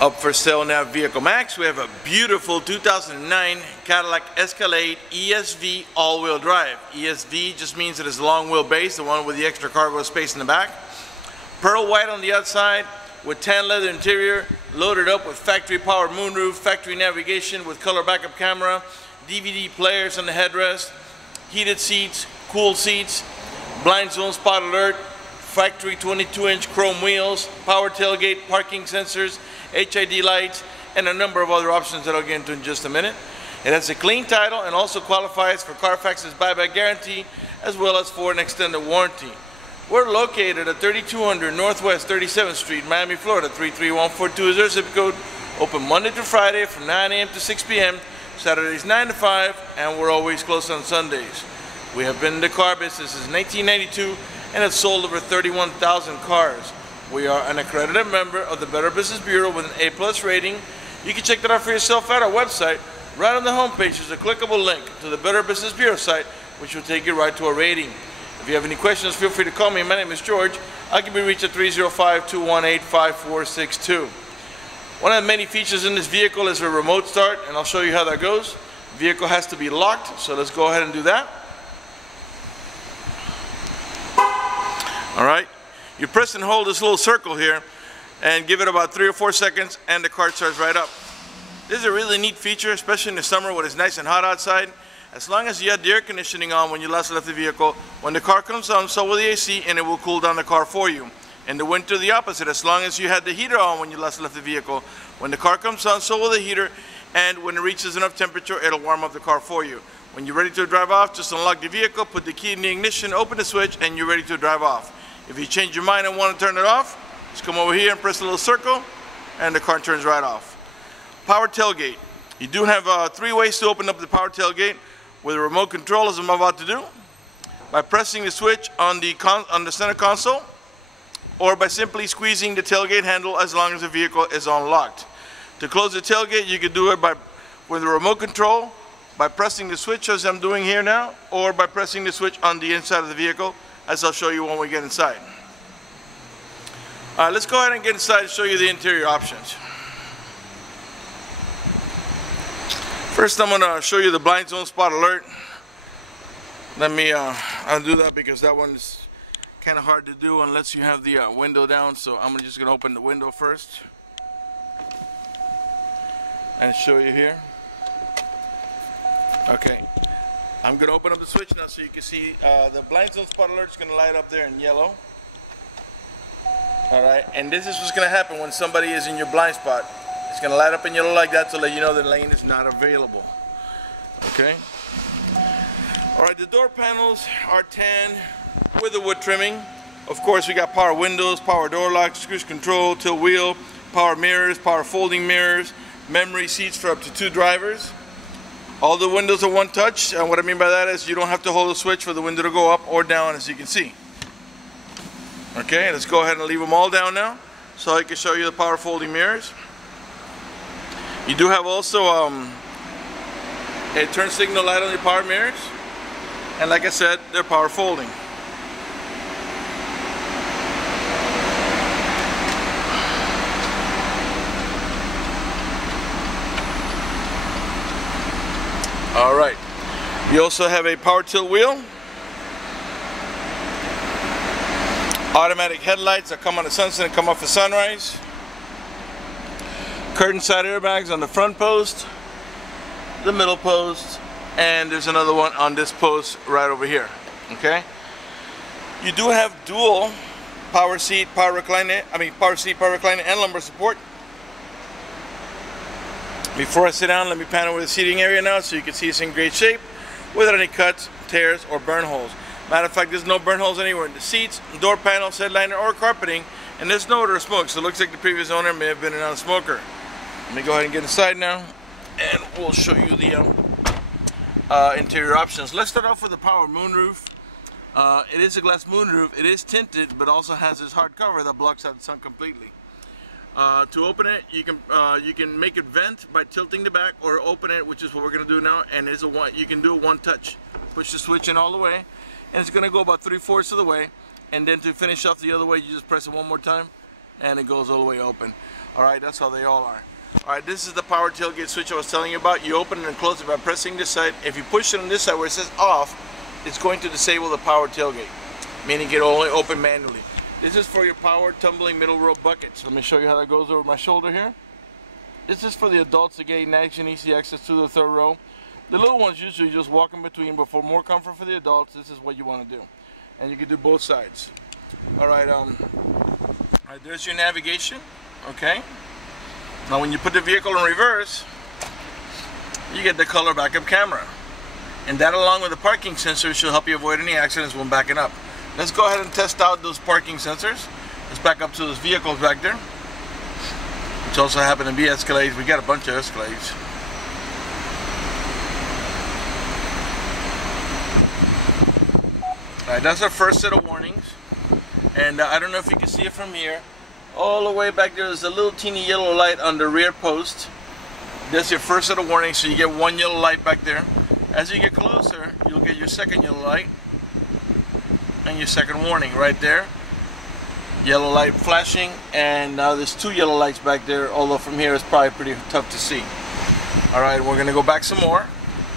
Up for sale now, Vehiclemax. We have a beautiful 2009 Cadillac Escalade ESV all-wheel drive. ESV just means it is long wheelbase, the one with the extra cargo space in the back. Pearl white on the outside with tan leather interior, loaded up with factory powered moonroof, factory navigation with color backup camera, DVD players on the headrest, heated seats, cool seats, blind zone spot alert, factory 22-inch chrome wheels, power tailgate, parking sensors, HID lights, and a number of other options that I'll get into in just a minute. It has a clean title and also qualifies for Carfax's buyback guarantee as well as for an extended warranty. We're located at 3200 Northwest 37th Street, Miami, Florida 33142 is our zip code. Open Monday through Friday from 9 a.m. to 6 p.m. Saturdays 9 to 5, and we're always closed on Sundays. We have been in the car business since 1992 and have sold over 31,000 cars. We are an accredited member of the Better Business Bureau with an A+ rating. You can check that out for yourself at our website. Right on the homepage is a clickable link to the Better Business Bureau site, which will take you right to a rating. If you have any questions, feel free to call me. My name is George. I can be reached at 305-218-5462. One of the many features in this vehicle is a remote start, and I'll show you how that goes. The vehicle has to be locked, so let's go ahead and do that. All right. You press and hold this little circle here and give it about 3 or 4 seconds and the car starts right up. This is a really neat feature, especially in the summer when it's nice and hot outside. As long as you had the air conditioning on when you last left the vehicle, when the car comes on, so will the AC, and it will cool down the car for you. In the winter, the opposite. As long as you had the heater on when you last left the vehicle, when the car comes on, so will the heater, and when it reaches enough temperature, it'll warm up the car for you. When you're ready to drive off, just unlock the vehicle, put the key in the ignition, open the switch, and you're ready to drive off. If you change your mind and want to turn it off, just come over here and press a little circle, and the car turns right off. Power tailgate. You do have 3 ways to open up the power tailgate with a remote control, as I'm about to do, by pressing the switch on the center console, or by simply squeezing the tailgate handle as long as the vehicle is unlocked. To close the tailgate, you can do it with the remote control, by pressing the switch as I'm doing here now, or by pressing the switch on the inside of the vehicle, as I'll show you when we get inside. All right, let's go ahead and get inside and show you the interior options. First, I'm going to show you the blind zone spot alert. Let me undo that because that one's kind of hard to do unless you have the window down. So I'm just going to open the window first and show you here. Okay. I'm going to open up the switch now so you can see the blind zone spot alert is going to light up there in yellow. Alright, and this is what's going to happen when somebody is in your blind spot. It's going to light up in yellow like that to let you know the lane is not available. Okay. Alright, the door panels are tan with the wood trimming. Of course, we got power windows, power door locks, cruise control, tilt wheel, power mirrors, power folding mirrors, memory seats for up to 2 drivers. All the windows are one touch, and what I mean by that is you don't have to hold the switch for the window to go up or down, as you can see. Okay, let's go ahead and leave them all down now so I can show you the power folding mirrors. You do have also a turn signal light on the power mirrors, and like I said, they're power folding. Alright, you also have a power tilt wheel, automatic headlights that come on the sunset and come off the sunrise, curtain side airbags on the front post, the middle post, and there's another one on this post right over here. Okay, you do have dual power seat, power recliner, and lumbar support. Before I sit down, let me pan over the seating area now so you can see it's in great shape without any cuts, tears, or burn holes. Matter of fact, there's no burn holes anywhere in the seats, door panels, headliner, or carpeting, and there's no odor of smoke, so it looks like the previous owner may have been a non-smoker. Let me go ahead and get inside now, and we'll show you the interior options. Let's start off with the power moonroof. It is a glass moonroof. It is tinted, but also has this hard cover that blocks out the sun completely. To open it, you can make it vent by tilting the back, or open it, which is what we're going to do now, and you can do it one touch. Push the switch in all the way, and it's going to go about 3/4 of the way, and then to finish off the other way, you just press it one more time, and it goes all the way open. Alright, that's how they all are. Alright, this is the power tailgate switch I was telling you about. You open it and close it by pressing this side. If you push it on this side where it says off, it's going to disable the power tailgate, meaning it only open manually. This is for your power tumbling middle row buckets. Let me show you how that goes over my shoulder here. This is for the adults to gain nice and easy access to the third row. The little ones usually just walk in between, but for more comfort for the adults, this is what you want to do. And you can do both sides. Alright, there's your navigation. Okay. Now when you put the vehicle in reverse, you get the color backup camera. And that, along with the parking sensors, will help you avoid any accidents when backing up. Let's go ahead and test out those parking sensors. Let's back up to those vehicles back there, which also happen to be Escalades. We got a bunch of Escalades. Alright, that's our first set of warnings. And I don't know if you can see it from here. All the way back there, there's a little teeny yellow light on the rear post. That's your first set of warnings, so you get one yellow light back there. As you get closer, you'll get your second yellow light and your second warning right there. Yellow light flashing, and now there's two yellow lights back there, although from here it's probably pretty tough to see. Alright, we're going to go back some more.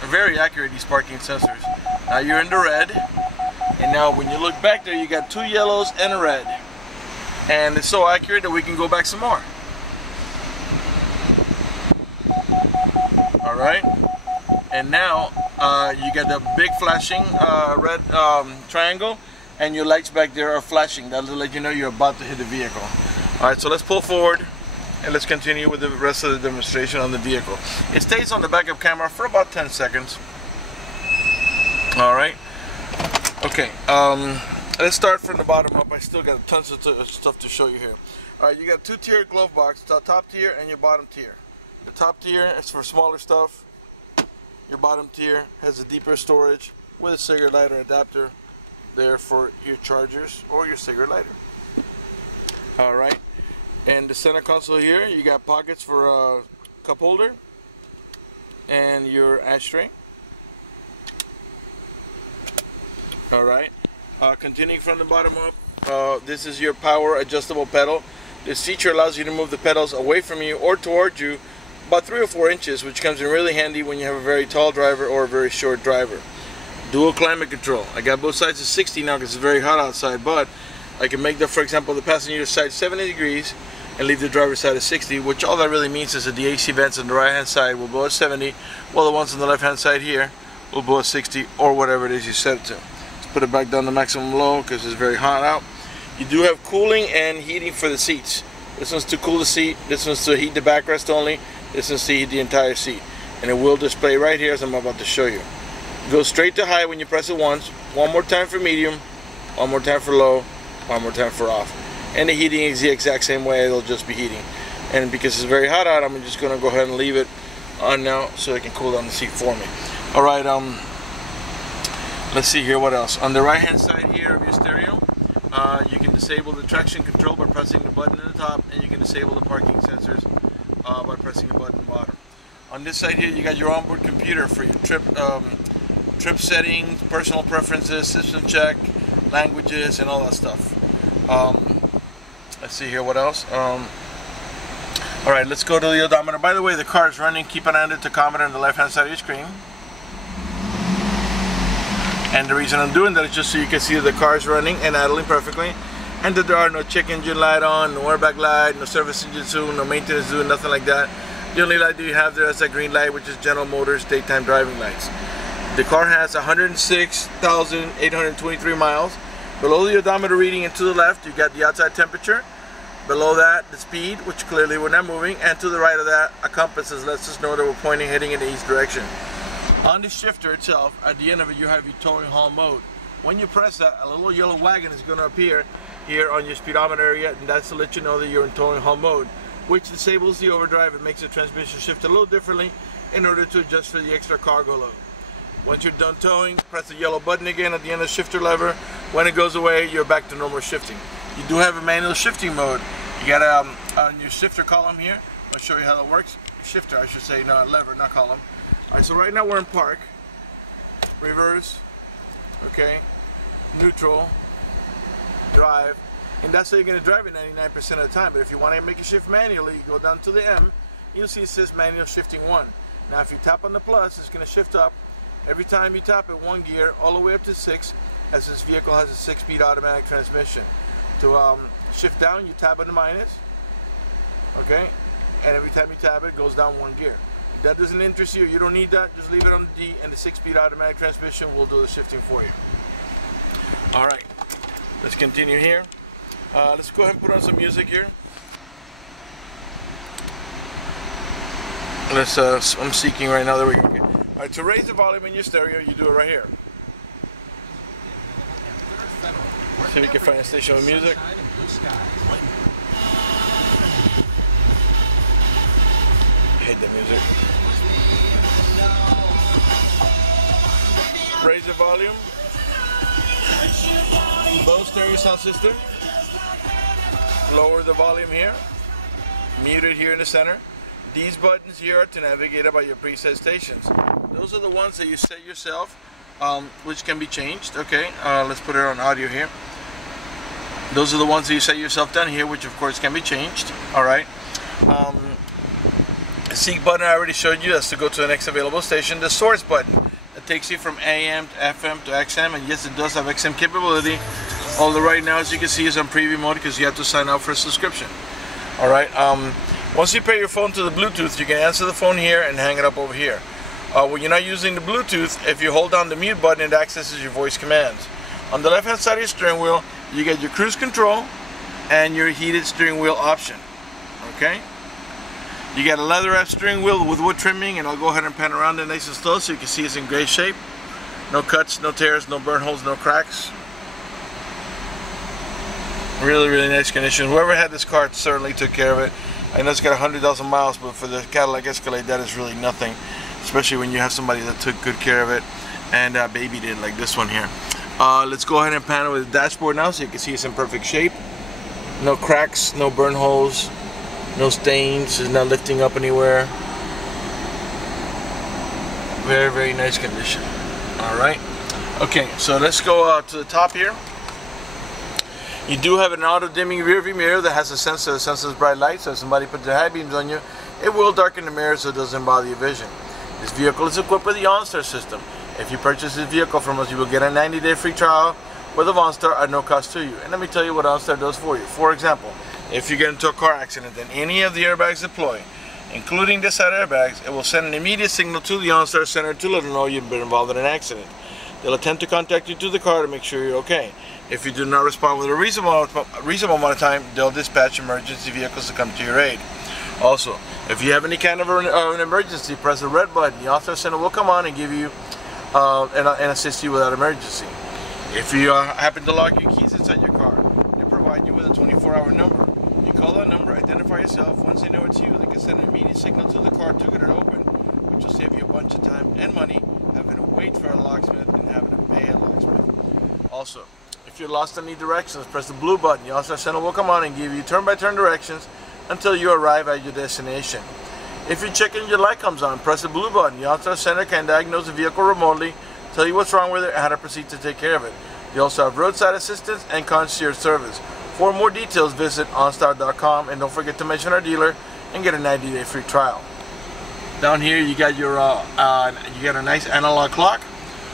They're very accurate, these parking sensors. Now you're in the red, and now when you look back there, you got two yellows and a red. And it's so accurate that we can go back some more. Alright, and now you got the big flashing red triangle, and your lights back there are flashing. That'll let you know you're about to hit the vehicle. Alright, so let's pull forward and let's continue with the rest of the demonstration on the vehicle. It stays on the backup camera for about 10 seconds. Alright, okay, let's start from the bottom up. I still got tons of stuff to show you here. Alright, you got two-tier glove box, the top tier and your bottom tier. The top tier is for smaller stuff. Your bottom tier has a deeper storage with a cigarette lighter adapter there for your chargers or your cigarette lighter. Alright, and the center console here, you got pockets for a cup holder and your ashtray. Alright, continuing from the bottom up, this is your power adjustable pedal. This feature allows you to move the pedals away from you or toward you about 3 or 4 inches, which comes in really handy when you have a very tall driver or a very short driver. Dual climate control. I got both sides of 60 now because it's very hot outside, but I can make the, for example, the passenger side 70 degrees and leave the driver's side at 60, which all that really means is that the AC vents on the right hand side will blow at 70, while the ones on the left hand side here will blow at 60 or whatever it is you set it to. Let's put it back down to maximum low because it's very hot out. You do have cooling and heating for the seats. This one's to cool the seat, this one's to heat the backrest only, this one's to heat the entire seat. And it will display right here as I'm about to show you. Go straight to high when you press it once, one more time for medium, one more time for low, one more time for off. And the heating is the exact same way, it'll just be heating. And because it's very hot out, I'm just going to go ahead and leave it on now so it can cool down the seat for me. Alright, let's see here what else. On the right hand side here of your stereo, you can disable the traction control by pressing the button at the top, and you can disable the parking sensors by pressing the button at the bottom. On this side here, you got your onboard computer for your trip settings, personal preferences, system check, languages, and all that stuff. Let's see here what else. Alright, let's go to the odometer. By the way, the car is running. Keep an eye on the tachometer on the left hand side of your screen. And the reason I'm doing that is just so you can see that the car is running and idling perfectly, and that there are no check engine light on, no airbag light, no service engine zoom, no maintenance zoom, nothing like that. The only light that you have there is that green light, which is General Motors daytime driving lights. The car has 106,823 miles. Below the odometer reading and to the left, you got the outside temperature. Below that, the speed, which clearly we're not moving, and to the right of that, a compass that lets us know that we're pointing, heading in the east direction. On the shifter itself, at the end of it, you have your towing haul mode. When you press that, a little yellow wagon is going to appear here on your speedometer area, and that's to let you know that you're in towing haul mode, which disables the overdrive and makes the transmission shift a little differently in order to adjust for the extra cargo load. Once you're done towing, press the yellow button again at the end of the shifter lever. When it goes away, you're back to normal shifting. You do have a manual shifting mode. You got on your shifter column here. I'll show you how that works. Shifter, I should say, not lever, not column. Alright, so right now we're in park, reverse, okay, neutral, drive, and that's how you're going to drive it 99% of the time. But if you want to make a shift manually, you go down to the M, you'll see it says manual shifting 1. Now if you tap on the plus, it's going to shift up. Every time you tap it 1 gear, all the way up to 6, as this vehicle has a 6-speed automatic transmission. To shift down, you tap on the minus, okay? And every time you tap it, it goes down 1 gear. If that doesn't interest you, you don't need that, just leave it on the D, and the 6-speed automatic transmission will do the shifting for you. All right, let's continue here. Let's go ahead and put on some music here. I'm seeking right now. There we go. Okay. All right, to raise the volume in your stereo, you do it right here. See if we can find a station with music. Hate the music. Raise the volume. Bose stereo sound system. Lower the volume here. Mute it here in the center. These buttons here are to navigate about your preset stations. Those are the ones that you set yourself, which can be changed. Okay, let's put it on audio here. Those are the ones that you set yourself down here, which of course can be changed. All right. The seek button I already showed you. That's to go to the next available station. The source button that takes you from AM to FM to XM, and yes, it does have XM capability. Although right now, as you can see, is on preview mode because you have to sign up for a subscription. All right. Once you pair your phone to the Bluetooth, you can answer the phone here and hang it up over here. When you're not using the Bluetooth, if you hold down the mute button, it accesses your voice commands. On the left-hand side of your steering wheel, you get your cruise control and your heated steering wheel option. Okay? You got a leather-wrapped steering wheel with wood trimming, and I'll go ahead and pan around it nice and slow so you can see it's in great shape. No cuts, no tears, no burn holes, no cracks. Really, really nice condition. Whoever had this car certainly took care of it. I know it's got 100,000 miles, but for the Cadillac Escalade, that is really nothing, especially when you have somebody that took good care of it and babied it like this one here. Let's go ahead and pan it with the dashboard now so you can see it's in perfect shape. No cracks, no burn holes, no stains, it's not lifting up anywhere. Very, very nice condition. All right. Okay, so let's go to the top here. You do have an auto-dimming rear view mirror that has a sensor that senses bright light, so if somebody puts their high beams on you, it will darken the mirror so it doesn't bother your vision. This vehicle is equipped with the OnStar system. If you purchase this vehicle from us, you will get a 90-day free trial with OnStar at no cost to you. And let me tell you what OnStar does for you. For example, if you get into a car accident and any of the airbags deploy, including the side airbags, it will send an immediate signal to the OnStar center to let them know you've been involved in an accident. They'll attempt to contact you through the car to make sure you're okay. If you do not respond with a reasonable amount of time, they'll dispatch emergency vehicles to come to your aid. Also, if you have any kind of an emergency, press the red button. The OnStar center will come on and give you and assist you with that emergency. If you happen to lock your keys inside your car, they provide you with a 24-hour number. You call that number, identify yourself. Once they know it's you, they can send an immediate signal to the car to get it open, which will save you a bunch of time and money having to wait for a locksmith and having to pay a locksmith. Also, if you're lost in any directions, press the blue button. The OnStar center will come on and give you turn-by-turn directions until you arrive at your destination. If your check engine light comes on, press the blue button. The OnStar center can diagnose the vehicle remotely, tell you what's wrong with it, and how to proceed to take care of it. They also have roadside assistance and concierge service. For more details, visit OnStar.com, and don't forget to mention our dealer and get a 90-day free trial. Down here, you got your a nice analog clock.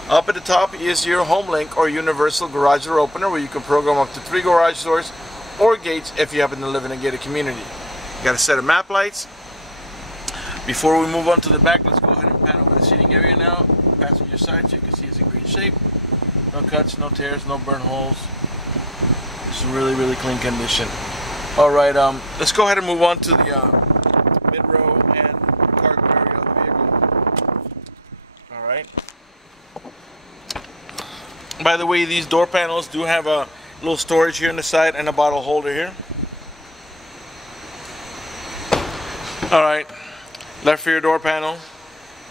Up at the top is your home link or universal garage door opener, where you can program up to 3 garage doors or gates if you happen to live in a gated community. You got a set of map lights. Before we move on to the back, let's go ahead and pan over the seating area now. Passenger side, so you can see it's in great shape. No cuts, no tears, no burn holes. It's really, really clean condition. All right, let's go ahead and move on to the mid-row and cargo area of the vehicle. All right. By the way, these door panels do have a little storage here on the side and a bottle holder here. All right. Left rear door panel,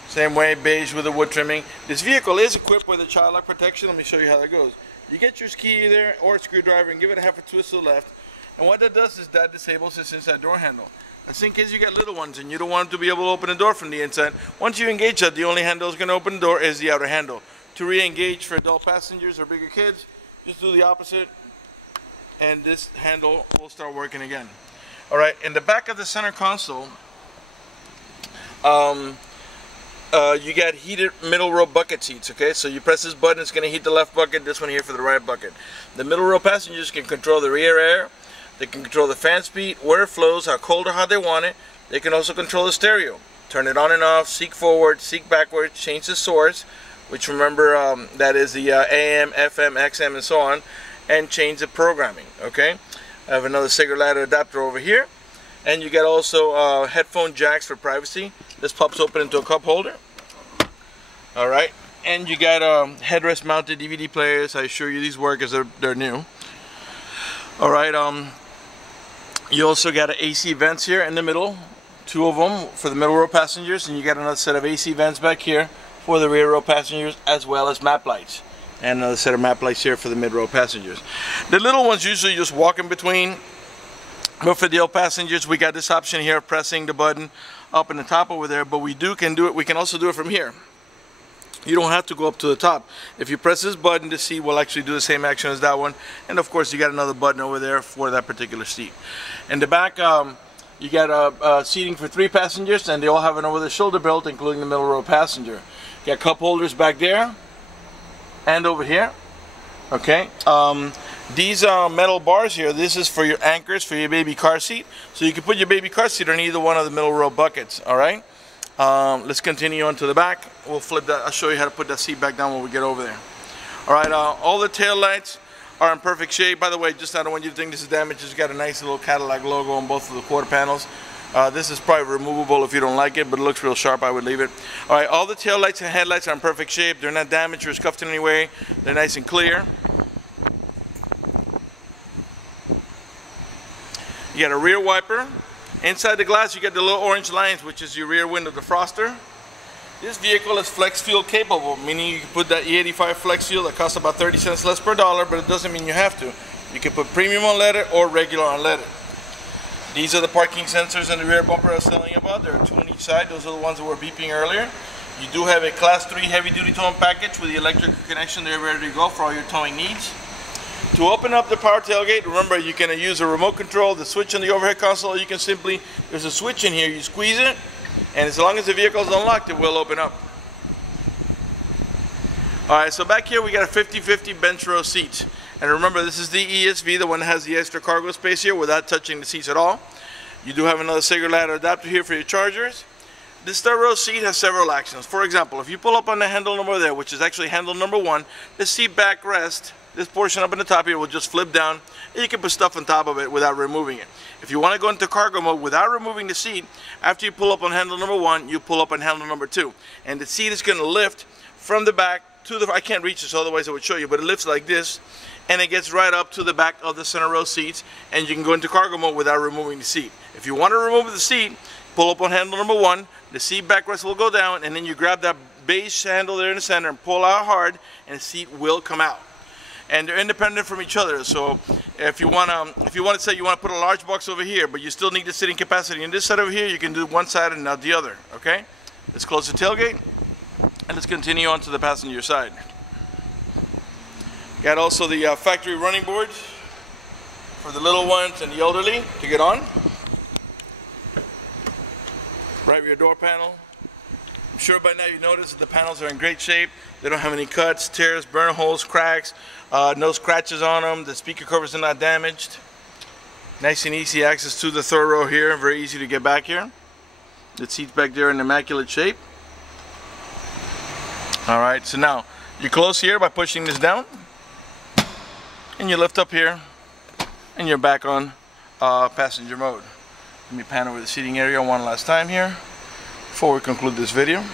same way, beige with the wood trimming. This vehicle is equipped with a child lock protection. Let me show you how that goes. You get your key there or a screwdriver and give it a half a twist to the left. And what that does is that disables this inside door handle. That's in case you got little ones and you don't want them to be able to open the door from the inside. Once you engage that, the only handle that's going to open the door is the outer handle. To re-engage for adult passengers or bigger kids, just do the opposite and this handle will start working again. All right, in the back of the center console, you got heated middle row bucket seats. Okay, so you press this button, it's going to heat the left bucket, this one here for the right bucket. The middle row passengers can control the rear air, they can control the fan speed, where it flows, how cold or hot they want it. They can also control the stereo, turn it on and off, seek forward, seek backwards, change the source, which remember that is the AM, FM, XM, and so on, and change the programming. Okay, I have another cigarette lighter adapter over here, and you get also headphone jacks for privacy. This pops open into a cup holder. All right, and you got headrest mounted DVD players. I assure you these work as they're new. All right, you also got an AC vents here in the middle, 2 of them for the middle row passengers, and you got another set of AC vents back here for the rear row passengers, as well as map lights, and another set of map lights here for the mid row passengers. The little ones usually just walk in between, but for the old passengers we got this option here of pressing the button up in the top over there, but we can also do it from here. You don't have to go up to the top. If you press this button, the seat will actually do the same action as that one, and of course you got another button over there for that particular seat. In the back, you got seating for 3 passengers, and they all have an over-the-shoulder belt, including the middle row passenger. You got cup holders back there and over here. Okay, these metal bars here, this is for your anchors for your baby car seat, so you can put your baby car seat on either one of the middle row buckets. All right, let's continue on to the back. We'll flip that. I'll show you how to put that seat back down when we get over there. All right, all the tail lights are in perfect shape. By the way, just I don't want you to think this is damaged. It's got a nice little Cadillac logo on both of the quarter panels. This is probably removable if you don't like it, but it looks real sharp. I would leave it. All right, all the tail lights and headlights are in perfect shape. They're not damaged or scuffed in any way. They're nice and clear. You got a rear wiper. Inside the glass, you got the little orange lines, which is your rear window defroster. This vehicle is flex fuel capable, meaning you can put that E85 flex fuel that costs about 30 cents less per dollar, but it doesn't mean you have to. You can put premium unleaded or regular unleaded. These are the parking sensors in the rear bumper I was telling you about. There are 2 on each side. Those are the ones that were beeping earlier. You do have a Class 3 heavy-duty towing package with the electrical connection there ready to go for all your towing needs. To open up the power tailgate, remember you can use a remote control, the switch on the overhead console, or you can simply, there's a switch in here, you squeeze it, and as long as the vehicle is unlocked, it will open up. Alright, so back here we got a 50-50 bench row seat. And remember, this is the ESV, the one that has the extra cargo space here without touching the seats at all. You do have another cigarette lighter adapter here for your chargers. This third row seat has several actions. For example, if you pull up on the handle number there, which is actually handle number 1, the seat backrest, this portion up in the top here will just flip down, and you can put stuff on top of it without removing it. If you want to go into cargo mode without removing the seat, after you pull up on handle number 1, you pull up on handle number 2. And the seat is going to lift from the back to the, I can't reach this, otherwise I would show you, but it lifts like this, and it gets right up to the back of the center row seats, and you can go into cargo mode without removing the seat. If you want to remove the seat, pull up on handle number 1, the seat backrest will go down, and then you grab that beige handle there in the center and pull out hard, and the seat will come out. And they're independent from each other. So if you want to say you want to put a large box over here, but you still need the seating capacity in this side over here, you can do one side and not the other. Okay? Let's close the tailgate, and let's continue on to the passenger side. Got also the factory running boards for the little ones and the elderly to get on. Right rear door panel. I'm sure by now you noticed that the panels are in great shape. They don't have any cuts, tears, burn holes, cracks, no scratches on them. The speaker covers are not damaged. Nice and easy access to the third row here. Very easy to get back here. The seat's back there in immaculate shape. Alright, so now you close here by pushing this down, and you lift up here, and you're back on passenger mode. Let me pan over the seating area one last time here before we conclude this video.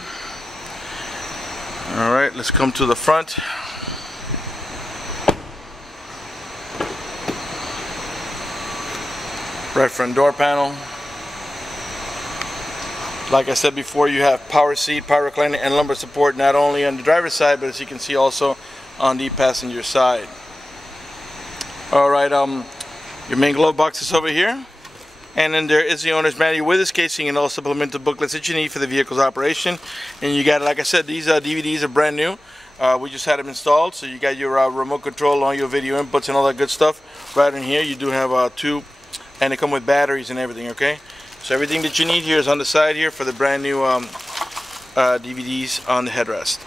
Alright, let's come to the front. Right front door panel. Like I said before, you have power seat, power recliner, and lumbar support not only on the driver's side, but as you can see also on the passenger side. Alright, your main glove box is over here. And then there is the owner's manual with this casing and all supplemental booklets that you need for the vehicle's operation. And you got, like I said, these DVDs are brand new. We just had them installed, so you got your remote control on your video inputs and all that good stuff right in here. You do have two, and they come with batteries and everything, okay? So everything that you need here is on the side here for the brand new DVDs on the headrest.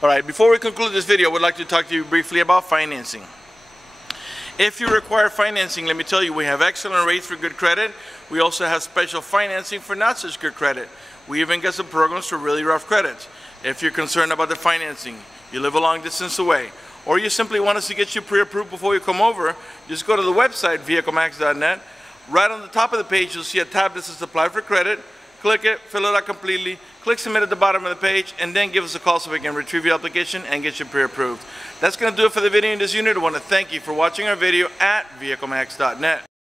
Alright, before we conclude this video, I would like to talk to you briefly about financing. If you require financing, let me tell you, we have excellent rates for good credit. We also have special financing for not such good credit. We even got some programs for really rough credits. If you're concerned about the financing, you live a long distance away, or you simply want us to get you pre-approved before you come over, just go to the website, vehiclemax.net. Right on the top of the page, you'll see a tab that says Apply for Credit. Click it, fill it out completely, click Submit at the bottom of the page, and then give us a call so we can retrieve your application and get you pre-approved. That's going to do it for the video in this unit. I want to thank you for watching our video at vehiclemax.net.